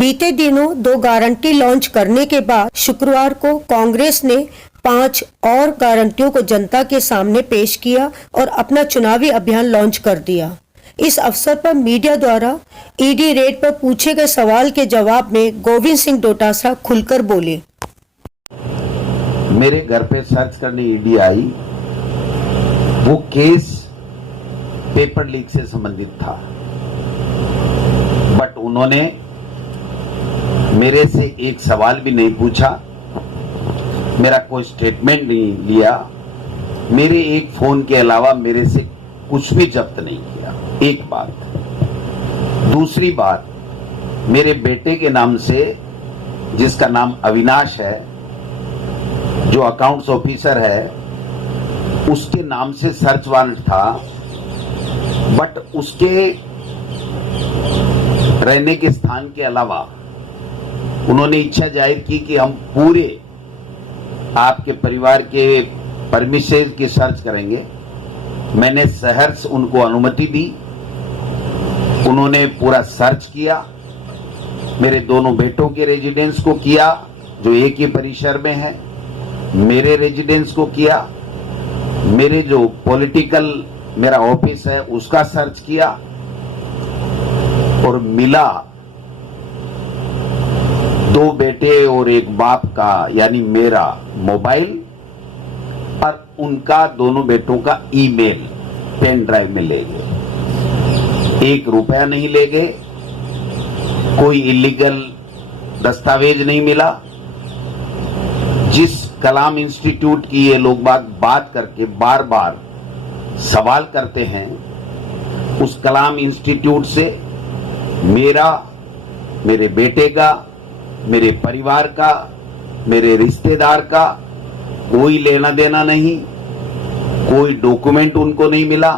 बीते दिनों 2 guarantee launch करने के बाद शुक्रवार को कांग्रेस ने 5 और गारंटियों को जनता के सामने पेश किया और अपना चुनावी अभियान लॉन्च कर दिया। इस अवसर पर मीडिया द्वारा ईडी रेड पर पूछे गए सवाल के जवाब में गोविंद सिंह डोटासरा खुलकर बोले। मेरे घर पे सर्च करने ईडी आई, वो केस पेपर लीक से संबंधित था, बट उन्होंने मेरे से एक सवाल भी नहीं पूछा, मेरा कोई स्टेटमेंट नहीं लिया, मेरे एक फोन के अलावा मेरे से कुछ भी जब्त नहीं किया। एक बात। दूसरी बात, मेरे बेटे के नाम से, जिसका नाम अविनाश है, जो अकाउंट्स ऑफिसर है, उसके नाम से सर्च वारंट था, बट उसके रहने के स्थान के अलावा उन्होंने इच्छा जाहिर की कि हम पूरे आपके परिवार के परमिशन की सर्च करेंगे। मैंने सहर्ष उनको अनुमति दी, उन्होंने पूरा सर्च किया, मेरे दोनों बेटों के रेजिडेंस को किया जो एक ही परिसर में है, मेरे रेजिडेंस को किया, मेरे जो पॉलिटिकल मेरा ऑफिस है उसका सर्च किया, और मिला 2 बेटे और एक बाप का, यानी मेरा मोबाइल और उनका दोनों बेटों का ईमेल पेन ड्राइव में ले गए। 1 रुपया नहीं ले गए, कोई इलीगल दस्तावेज नहीं मिला। जिस कलाम इंस्टीट्यूट की ये लोग बात करके बार बार सवाल करते हैं, उस कलाम इंस्टीट्यूट से मेरा, मेरे बेटे का, मेरे परिवार का, मेरे रिश्तेदार का कोई लेना देना नहीं, कोई डॉक्यूमेंट उनको नहीं मिला,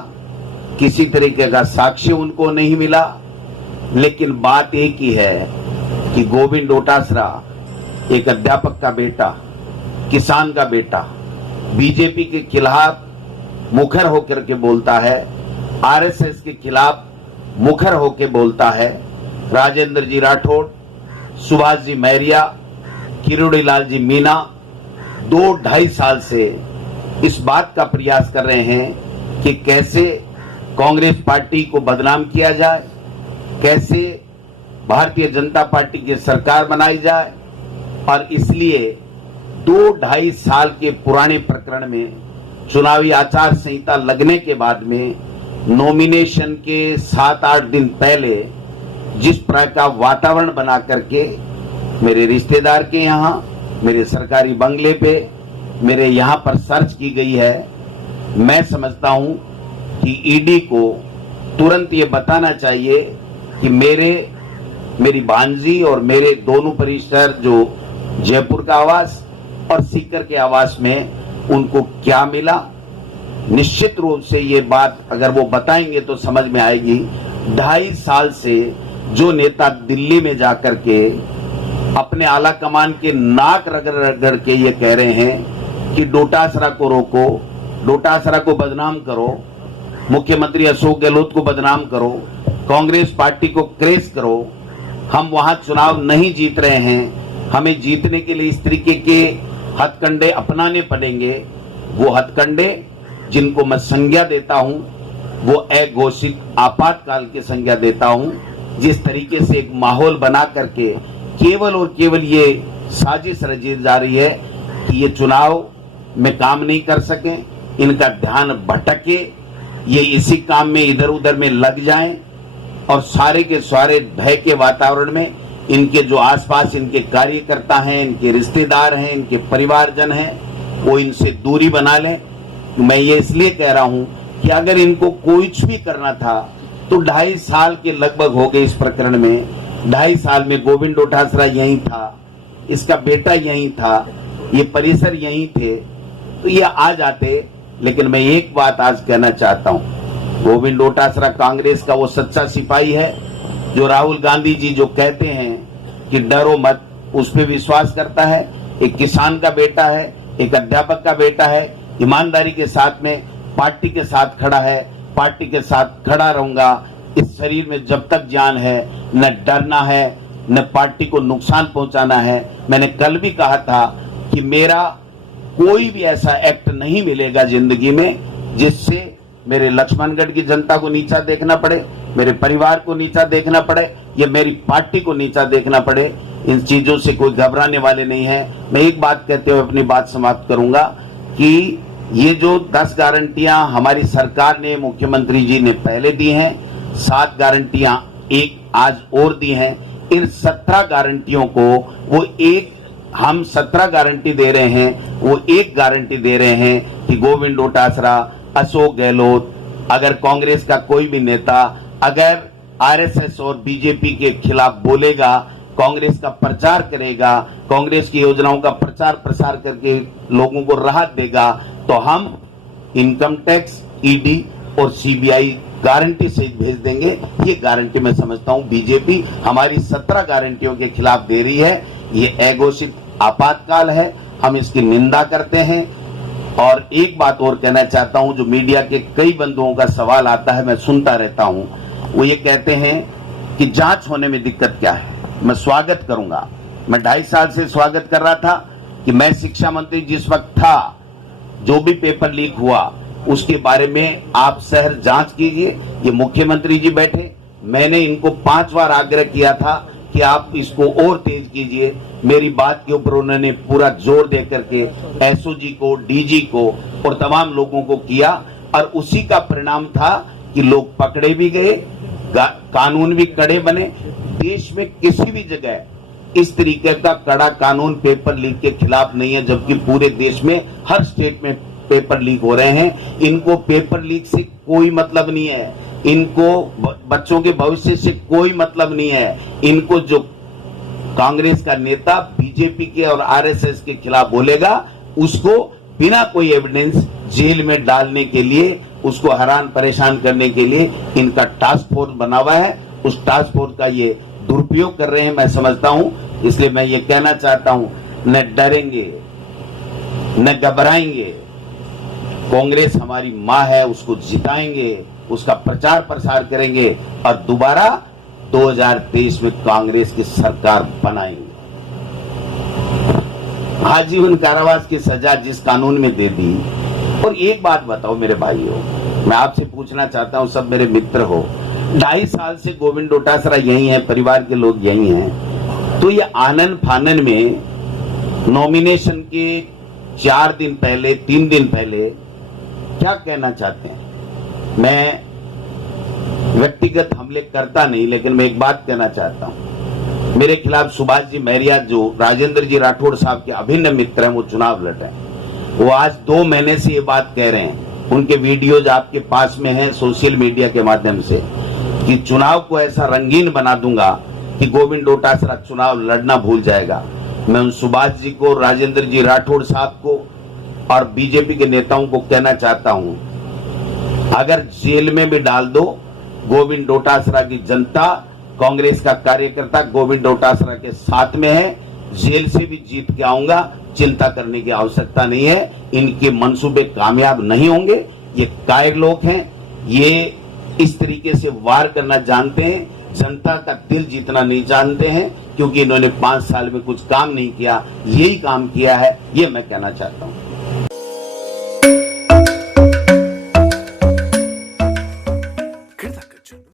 किसी तरीके का साक्ष्य उनको नहीं मिला। लेकिन बात एक ही है कि गोविंद डोटासरा एक अध्यापक का बेटा, किसान का बेटा, बीजेपी के खिलाफ मुखर होकर के बोलता है, आरएसएस के खिलाफ मुखर होकर बोलता है। राजेंद्र जी राठौड़, सुभाष जी मैरिया, किरोड़ी लाल जी मीना 2-2.5 साल से इस बात का प्रयास कर रहे हैं कि कैसे कांग्रेस पार्टी को बदनाम किया जाए, कैसे भारतीय जनता पार्टी की सरकार बनाई जाए। और इसलिए 2-2.5 साल के पुराने प्रकरण में चुनावी आचार संहिता लगने के बाद में नॉमिनेशन के 7-8 दिन पहले जिस प्रकार का वातावरण बना करके मेरे रिश्तेदार के यहाँ, मेरे सरकारी बंगले पे, मेरे यहाँ पर सर्च की गई है, मैं समझता हूँ कि ईडी को तुरंत ये बताना चाहिए कि मेरी भांजी और मेरे दोनों परिसर, जो जयपुर का आवास और सीकर के आवास में, उनको क्या मिला। निश्चित रूप से ये बात अगर वो बताएंगे तो समझ में आएगी। 2.5 साल से जो नेता दिल्ली में जाकर के अपने आला कमान के नाक रगड़ के ये कह रहे हैं कि डोटासरा को रोको, डोटासरा को बदनाम करो, मुख्यमंत्री अशोक गहलोत को बदनाम करो, कांग्रेस पार्टी को क्रेश करो, हम वहां चुनाव नहीं जीत रहे हैं, हमें जीतने के लिए इस तरीके के हथकंडे अपनाने पड़ेंगे। वो हथकंडे जिनको मैं संज्ञा देता हूं, वो अघोषित आपातकाल की संज्ञा देता हूं। जिस तरीके से एक माहौल बना करके केवल और केवल ये साजिश रची जा रही है कि ये चुनाव में काम नहीं कर सके, इनका ध्यान भटके, ये इसी काम में इधर उधर में लग जाएं और सारे के सारे भय के वातावरण में इनके जो आसपास इनके कार्यकर्ता हैं, इनके रिश्तेदार हैं, इनके परिवारजन हैं, वो इनसे दूरी बना लें। मैं ये इसलिए कह रहा हूं कि अगर इनको कुछ भी करना था तो 2.5 साल के लगभग हो गए इस प्रकरण में। 2.5 साल में गोविंद डोटासरा यहीं था, इसका बेटा यहीं था, ये परिसर यहीं थे, तो ये आ जाते। लेकिन मैं एक बात आज कहना चाहता हूं, गोविंद डोटासरा कांग्रेस का वो सच्चा सिपाही है जो राहुल गांधी जी जो कहते हैं कि डरो मत, उस पर विश्वास करता है। एक किसान का बेटा है, एक अध्यापक का बेटा है, ईमानदारी के साथ में पार्टी के साथ खड़ा है, पार्टी के साथ खड़ा रहूंगा। इस शरीर में जब तक जान है, न डरना है न पार्टी को नुकसान पहुंचाना है। मैंने कल भी कहा था कि मेरा कोई भी ऐसा एक्ट नहीं मिलेगा जिंदगी में जिससे मेरे लक्ष्मणगढ़ की जनता को नीचा देखना पड़े, मेरे परिवार को नीचा देखना पड़े या मेरी पार्टी को नीचा देखना पड़े। इन चीजों से कोई घबराने वाले नहीं है। मैं एक बात कहते हुए अपनी बात समाप्त करूंगा कि ये जो 10 गारंटियां हमारी सरकार ने, मुख्यमंत्री जी ने पहले दी हैं, 7 गारंटियां एक आज और दी हैं। इन 17 गारंटियों को वो एक, हम 17 गारंटी दे रहे हैं, वो एक गारंटी दे रहे हैं कि गोविंद डोटासरा, अशोक गहलोत, अगर कांग्रेस का कोई भी नेता अगर आरएसएस और बीजेपी के खिलाफ बोलेगा, कांग्रेस का प्रचार करेगा, कांग्रेस की योजनाओं का प्रचार प्रसार करके लोगों को राहत देगा, तो हम इनकम टैक्स, ईडी और सीबीआई गारंटी सहित भेज देंगे। ये गारंटी मैं समझता हूं बीजेपी हमारी 17 गारंटियों के खिलाफ दे रही है। ये एगोसित आपातकाल है, हम इसकी निंदा करते हैं। और एक बात और कहना चाहता हूं, जो मीडिया के कई बंधुओं का सवाल आता है, मैं सुनता रहता हूं, वो ये कहते हैं कि जांच होने में दिक्कत क्या है। मैं स्वागत करूंगा, मैं 2.5 साल से स्वागत कर रहा था कि मैं शिक्षा मंत्री जिस वक्त था, जो भी पेपर लीक हुआ उसके बारे में आप शहर जांच कीजिए। ये मुख्यमंत्री जी बैठे, मैंने इनको 5 बार आग्रह किया था कि आप इसको और तेज कीजिए। मेरी बात के ऊपर उन्होंने पूरा जोर दे करके एसओजी को, डीजी को और तमाम लोगों को किया, और उसी का परिणाम था कि लोग पकड़े भी गए, कानून भी कड़े बने। देश में किसी भी जगह इस तरीके का कड़ा कानून पेपर लीक के खिलाफ नहीं है, जबकि पूरे देश में हर स्टेट में पेपर लीक हो रहे हैं। इनको पेपर लीक से कोई मतलब नहीं है, इनको बच्चों के भविष्य से कोई मतलब नहीं है। इनको जो कांग्रेस का नेता बीजेपी के और आरएसएस के खिलाफ बोलेगा, उसको बिना कोई एविडेंस जेल में डालने के लिए, उसको हैरान परेशान करने के लिए इनका टास्क फोर्स बना हुआ है। उस टास्क फोर्स का ये दुरुपयोग कर रहे हैं, मैं समझता हूं। इसलिए मैं ये कहना चाहता हूं, न डरेंगे न घबराएंगे। कांग्रेस हमारी मां है, उसको जिताएंगे, उसका प्रचार प्रसार करेंगे और दोबारा 2023 में कांग्रेस की सरकार बनाएंगे। आजीवन कारावास की सजा जिस कानून में दे दी। और एक बात बताओ मेरे भाइयों, मैं आपसे पूछना चाहता हूं, सब मेरे मित्र हो, 2.5 साल से गोविंद डोटासरा यही है, परिवार के लोग यही हैं, तो ये आनन फानन में नॉमिनेशन के 4 दिन पहले, 3 दिन पहले क्या कहना चाहते हैं? मैं व्यक्तिगत हमले करता नहीं, लेकिन मैं एक बात कहना चाहता हूं। मेरे खिलाफ सुभाष जी मैरिया, जो राजेंद्र जी राठौड़ साहब के अभिन्न मित्र हैं, वो चुनाव लड़े, वो आज 2 महीने से ये बात कह रहे हैं। उनके वीडियोज आपके पास में हैं सोशल मीडिया के माध्यम से, कि चुनाव को ऐसा रंगीन बना दूंगा कि गोविंद डोटासरा चुनाव लड़ना भूल जाएगा। मैं उन सुभाष जी को, राजेंद्र जी राठौड़ साहब को और बीजेपी के नेताओं को कहना चाहता हूं, अगर जेल में भी डाल दो, गोविंद डोटासरा की जनता, कांग्रेस का कार्यकर्ता गोविंद डोटासरा के साथ में है। जेल से भी जीत के आऊंगा, चिंता करने की आवश्यकता नहीं है। इनके मंसूबे कामयाब नहीं होंगे। ये कायर लोग हैं, ये इस तरीके से वार करना जानते हैं, जनता का दिल जीतना नहीं जानते हैं, क्योंकि इन्होंने 5 साल में कुछ काम नहीं किया, यही काम किया है, ये मैं कहना चाहता हूं।